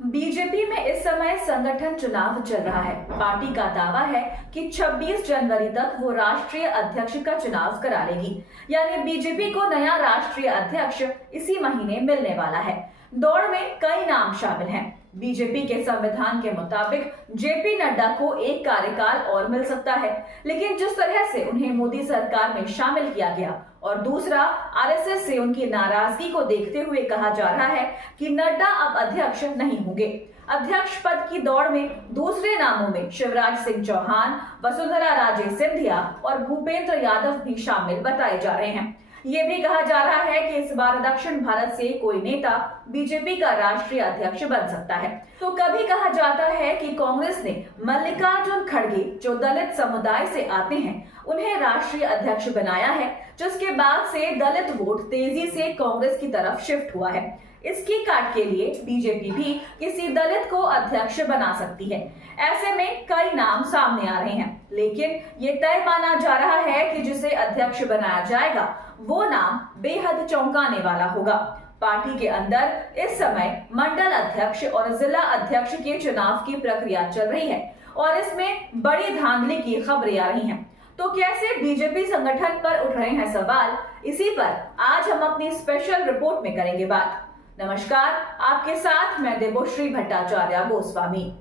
BJP में इस समय संगठन चुनाव चल रहा है। पार्टी का दावा है कि 26 जनवरी तक वो राष्ट्रीय अध्यक्ष का चुनाव करा लेगी। यानी बीजेपी को नया राष्ट्रीय अध्यक्ष इसी महीने मिलने वाला है। दौड़ में कई नाम शामिल हैं। बीजेपी के संविधान के मुताबिक जेपी नड्डा को एक कार्यकाल और मिल सकता है, लेकिन जिस तरह से उन्हें मोदी सरकार में शामिल किया गया और दूसरा आरएसएस से उनकी नाराजगी को देखते हुए कहा जा रहा है कि नड्डा अब अध्यक्ष नहीं होंगे। अध्यक्ष पद की दौड़ में दूसरे नामों में शिवराज सिंह चौहान, वसुंधरा राजे सिंधिया और भूपेंद्र यादव भी शामिल बताए जा रहे हैं। ये भी कहा जा रहा है कि इस बार दक्षिण भारत से कोई नेता बीजेपी का राष्ट्रीय अध्यक्ष बन सकता है। तो कभी कहा जाता है कि कांग्रेस ने मल्लिकार्जुन खड़गे, जो दलित समुदाय से आते हैं, उन्हें राष्ट्रीय अध्यक्ष बनाया है, जिसके बाद से दलित वोट तेजी से कांग्रेस की तरफ शिफ्ट हुआ है। इसकी काट के लिए बीजेपी भी किसी दलित को अध्यक्ष बना सकती है। ऐसे में कई नाम सामने आ रहे हैं, लेकिन ये तय माना जा रहा है कि जिसे अध्यक्ष बनाया जाएगा वो नाम बेहद चौंकाने वाला होगा। पार्टी के अंदर इस समय मंडल अध्यक्ष और जिला अध्यक्ष के चुनाव की प्रक्रिया चल रही है और इसमें बड़ी धांधली की खबरें आ रही हैं। तो कैसे बीजेपी संगठन पर उठ रहे हैं सवाल, इसी पर आज हम अपनी स्पेशल रिपोर्ट में करेंगे बात। नमस्कार, आपके साथ मैं देवोश्री भट्टाचार्य गोस्वामी।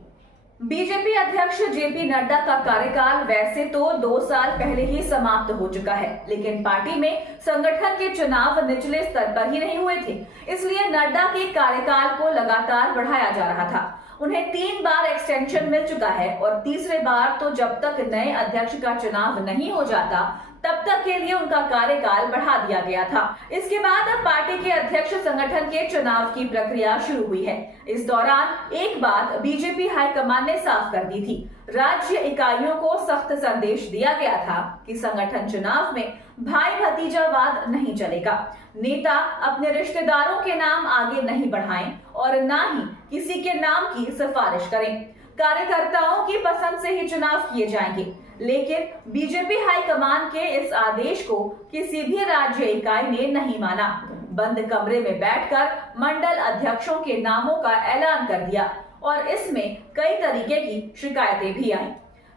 बीजेपी अध्यक्ष जेपी नड्डा का कार्यकाल वैसे तो 2 साल पहले ही समाप्त हो चुका है, लेकिन पार्टी में संगठन के चुनाव निचले स्तर पर ही नहीं हुए थे, इसलिए नड्डा के कार्यकाल को लगातार बढ़ाया जा रहा था। उन्हें 3 बार एक्सटेंशन मिल चुका है और तीसरे बार तो जब तक नए अध्यक्ष का चुनाव नहीं हो जाता तब तक के लिए उनका कार्यकाल बढ़ा दिया गया था। इसके बाद अब पार्टी के अध्यक्ष संगठन के चुनाव की प्रक्रिया शुरू हुई है। इस दौरान एक बात बीजेपी हाईकमान ने साफ कर दी थी। राज्य इकाइयों को सख्त संदेश दिया गया था कि संगठन चुनाव में भाई भतीजावाद नहीं चलेगा। नेता अपने रिश्तेदारों के नाम आगे नहीं बढ़ाएं और न ही किसी के नाम की सिफारिश करें। कार्यकर्ताओं की पसंद से ही चुनाव किए जाएंगे, लेकिन बीजेपी हाईकमान के इस आदेश को किसी भी राज्य इकाई ने नहीं माना। बंद कमरे में बैठकर मंडल अध्यक्षों के नामों का ऐलान कर दिया और इसमें कई तरीके की शिकायतें भी आईं।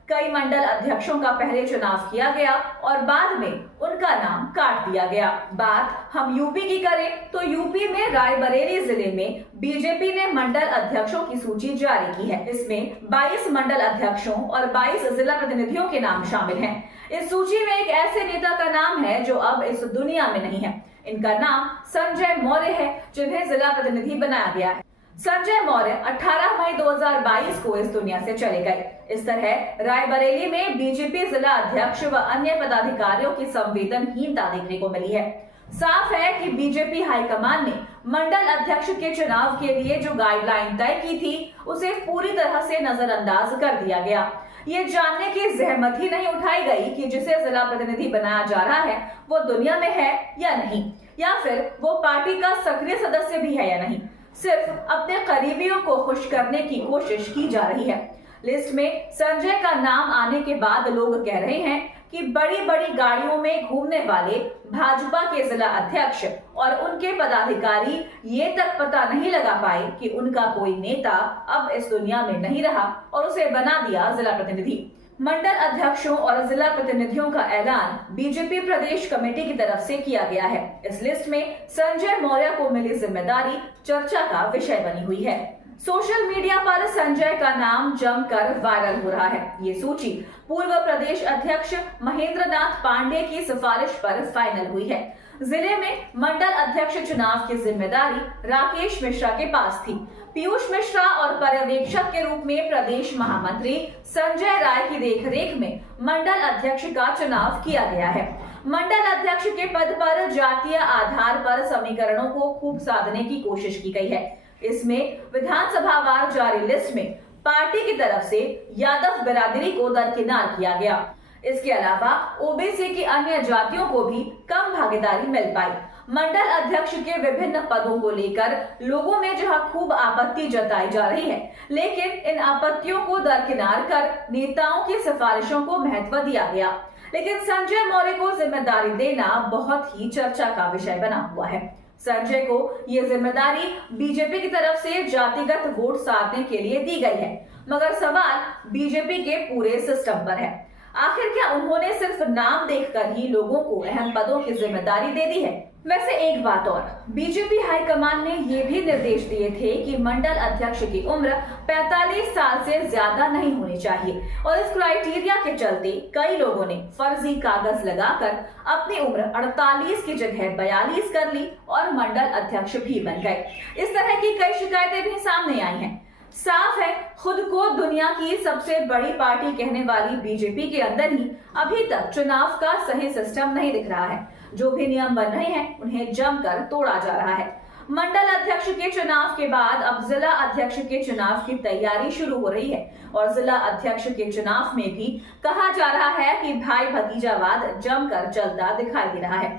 कई मंडल अध्यक्षों का पहले चुनाव किया गया और बाद में उनका नाम काट दिया गया। बात हम यूपी की करें तो यूपी में रायबरेली जिले में बीजेपी ने मंडल अध्यक्षों की सूची जारी की है। इसमें 22 मंडल अध्यक्षों और 22 जिला प्रतिनिधियों के नाम शामिल हैं। इस सूची में एक ऐसे नेता का नाम है जो अब इस दुनिया में नहीं है। इनका नाम संजय मौर्य है, जिन्हें जिला प्रतिनिधि बनाया गया है। संजय मौर्य 18 मई 2022 को इस दुनिया से चले गए। इस तरह रायबरेली में बीजेपी जिला अध्यक्ष व अन्य पदाधिकारियों की संवेदनहीनता देखने को मिली है। साफ है कि बीजेपी हाईकमान ने मंडल अध्यक्ष के चुनाव के लिए जो गाइडलाइन तय की थी उसे पूरी तरह से नजरअंदाज कर दिया गया। ये जानने की जहमत ही नहीं उठाई गई कि जिसे जिला प्रतिनिधि बनाया जा रहा है वो दुनिया में है या नहीं, या फिर वो पार्टी का सक्रिय सदस्य भी है या नहीं। सिर्फ अपने करीबियों को खुश करने की कोशिश की जा रही है। लिस्ट में संजय का नाम आने के बाद लोग कह रहे हैं कि बड़ी बड़ी गाड़ियों में घूमने वाले भाजपा के जिला अध्यक्ष और उनके पदाधिकारी ये तक पता नहीं लगा पाए कि उनका कोई नेता अब इस दुनिया में नहीं रहा और उसे बना दिया जिला प्रतिनिधि। मंडल अध्यक्षों और जिला प्रतिनिधियों का ऐलान बीजेपी प्रदेश कमेटी की तरफ से किया गया है। इस लिस्ट में संजय मौर्य को मिली जिम्मेदारी चर्चा का विषय बनी हुई है। सोशल मीडिया पर संजय का नाम जमकर वायरल हो रहा है। ये सूची पूर्व प्रदेश अध्यक्ष महेंद्र नाथ पांडे की सिफारिश पर फाइनल हुई है। जिले में मंडल अध्यक्ष चुनाव की जिम्मेदारी राकेश मिश्रा के पास थी। पीयूष मिश्रा और पर्यवेक्षक के रूप में प्रदेश महामंत्री संजय राय की देखरेख में मंडल अध्यक्ष का चुनाव किया गया है। मंडल अध्यक्ष के पद पर जातीय आधार पर समीकरणों को खूब साधने की कोशिश की गई है। इसमें विधानसभावार जारी लिस्ट में पार्टी की तरफ से यादव बिरादरी को दरकिनार किया गया। इसके अलावा ओबीसी की अन्य जातियों को भी कम भागीदारी मिल पाई। मंडल अध्यक्ष के विभिन्न पदों को लेकर लोगों में जहां खूब आपत्ति जताई जा रही है, लेकिन इन आपत्तियों को दरकिनार कर नेताओं की सिफारिशों को महत्व दिया गया। लेकिन संजय मौर्य को जिम्मेदारी देना बहुत ही चर्चा का विषय बना हुआ है। संजय को ये जिम्मेदारी बीजेपी की तरफ से जातिगत वोट साधने के लिए दी गई है, मगर सवाल बीजेपी के पूरे सिस्टम पर है। आखिर क्या उन्होंने सिर्फ नाम देखकर ही लोगों को अहम पदों की जिम्मेदारी दे दी है? वैसे एक बात और, बीजेपी हाईकमान ने ये भी निर्देश दिए थे कि मंडल अध्यक्ष की उम्र 45 साल से ज्यादा नहीं होनी चाहिए और इस क्राइटेरिया के चलते कई लोगों ने फर्जी कागज लगाकर अपनी उम्र 48 की जगह 42 कर ली और मंडल अध्यक्ष भी बन गए। इस तरह की कई शिकायतें भी सामने आई हैं। साफ है, खुद को दुनिया की सबसे बड़ी पार्टी कहने वाली बीजेपी के अंदर ही अभी तक चुनाव का सही सिस्टम नहीं दिख रहा है। जो भी नियम बन रहे हैं उन्हें जमकर तोड़ा जा रहा है। मंडल अध्यक्ष के चुनाव के बाद अब जिला अध्यक्ष के चुनाव की तैयारी शुरू हो रही है और जिला अध्यक्ष के चुनाव में भी कहा जा रहा है कि भाई भतीजावाद जमकर चलता दिखाई दे रहा है।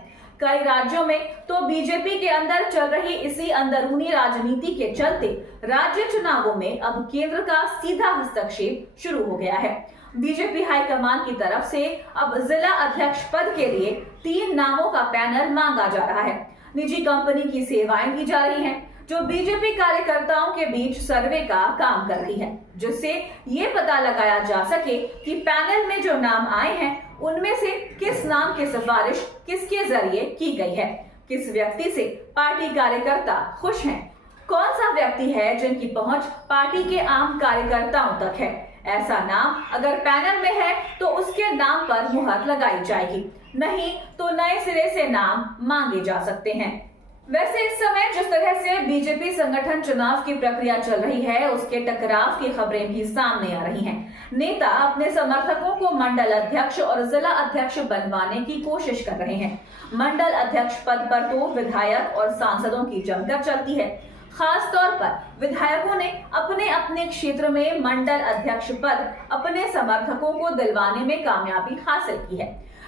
कई राज्यों में तो बीजेपी के अंदर चल रही इसी अंदरूनी राजनीति के चलते राज्य चुनावों में अब केंद्र का सीधा हस्तक्षेप शुरू हो गया है। बीजेपी हाईकमान की तरफ से अब जिला अध्यक्ष पद के लिए 3 नामों का पैनल मांगा जा रहा है। निजी कंपनी की सेवाएं दी जा रही हैं, जो बीजेपी कार्यकर्ताओं के बीच सर्वे का काम कर रही है, जिससे ये पता लगाया जा सके कि पैनल में जो नाम आए हैं उनमें से किस नाम की सिफारिश किसके जरिए की गई है, किस व्यक्ति से पार्टी कार्यकर्ता खुश हैं, कौन सा व्यक्ति है जिनकी पहुंच पार्टी के आम कार्यकर्ताओं तक है। ऐसा नाम अगर पैनल में है तो उसके नाम पर मुहर लगाई जाएगी, नहीं तो नए सिरे से नाम मांगे जा सकते हैं। वैसे इस समय जिस तरह से बीजेपी संगठन चुनाव की प्रक्रिया चल रही है, उसके टकराव की खबरें भी सामने आ रही हैं। नेता अपने समर्थकों को मंडल अध्यक्ष और जिला अध्यक्ष बनवाने की कोशिश कर रहे हैं। मंडल अध्यक्ष पद पर तो विधायक और सांसदों की जमकर चलती है। खास तौर पर विधायकों ने अपने अपने क्षेत्र में मंडल अध्यक्ष पद अपने समर्थकों को दिलवाने में कामयाबी हासिल की है,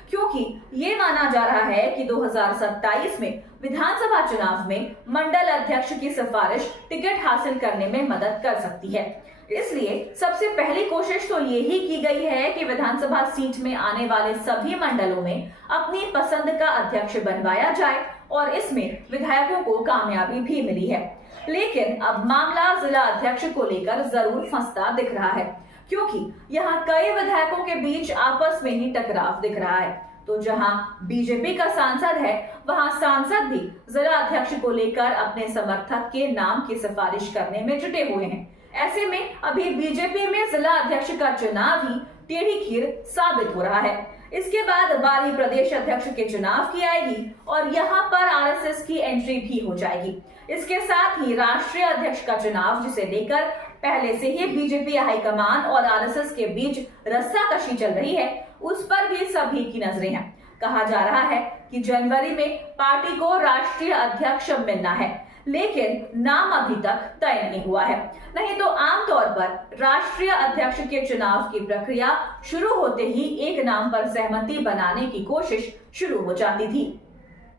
क्योंकि ये माना जा रहा है कि 2027 में विधानसभा चुनाव में मंडल अध्यक्ष की सिफारिश टिकट हासिल करने में मदद कर सकती है। इसलिए सबसे पहली कोशिश तो ये ही की गई है कि विधानसभा सीट में आने वाले सभी मंडलों में अपनी पसंद का अध्यक्ष बनवाया जाए और इसमें विधायकों को कामयाबी भी मिली है। लेकिन अब मामला जिला अध्यक्ष को लेकर जरूर फंसता दिख रहा है, क्योंकि यहाँ कई विधायकों के बीच आपस में ही टकराव दिख रहा है। तो जहां बीजेपी का सांसद है, वहां सांसद भी जिला अध्यक्ष को लेकर अपने समर्थक के नाम की सिफारिश करने में जुटे हुए हैं। ऐसे में अभी बीजेपी में जिला अध्यक्ष का चुनाव ही टेढ़ी खीर साबित हो रहा है। इसके बाद बारी प्रदेश अध्यक्ष के चुनाव की आएगी और यहाँ पर आरएसएस की एंट्री भी हो जाएगी। इसके साथ ही राष्ट्रीय अध्यक्ष का चुनाव, जिसे लेकर पहले से ही बीजेपी हाईकमान और आरएसएस के बीच रस्साकशी चल रही है, उस पर भी सभी की नजरें हैं। कहा जा रहा है कि जनवरी में पार्टी को राष्ट्रीय अध्यक्ष मिलना है, लेकिन नाम अभी तक तय नहीं हुआ है। नहीं तो आमतौर पर राष्ट्रीय अध्यक्ष के चुनाव की प्रक्रिया शुरू होते ही एक नाम पर सहमति बनाने की कोशिश शुरू हो जाती थी।